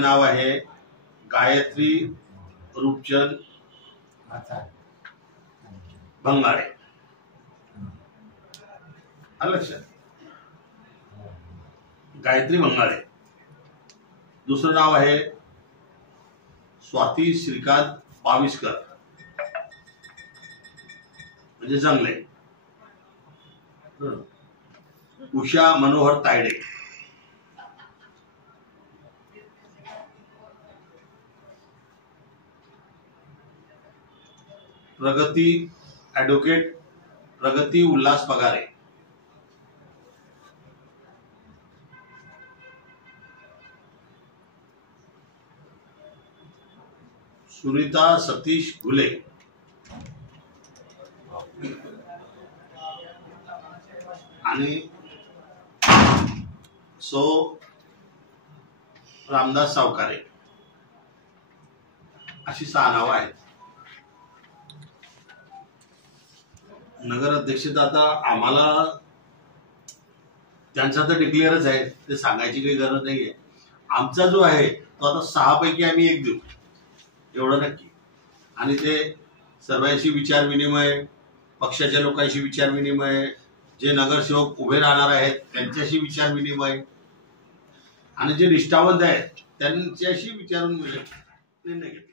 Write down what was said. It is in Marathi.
तिचं नाव आहे गायत्री रूपचंद भंगारे. आलं लक्षात? गायत्री भंगारे. दुसरं नाव आहे स्वाती श्रीकांत बाविस्कर म्हणजे जंगले. उषा मनोहर तायडे. प्रगती ॲडव्होकेट प्रगती उल्हास पगारे. सुनीता सतीश घुले. आणि सो रामदास सावकारे. अशी 6 नावं आहेत. नगर अध्यक्षता आता आम्हाला त्यांचा तर डिक्लेअरच आहे, ते सांगायची काही गरज नाहीये. आमचा जो आहे तो आता 6 पैकी आम्ही 1 देऊ एवढं नक्की. आणि ते सर्वांशी विचार विनिमय, पक्षाच्या लोकांशी विचार विनिमय, जे नगरसेवक उभे राहणार आहेत त्यांच्याशी विचार विनिमय आणि जे निष्ठावंत आहेत त्यांच्याशी विचारून निर्णय घेतला.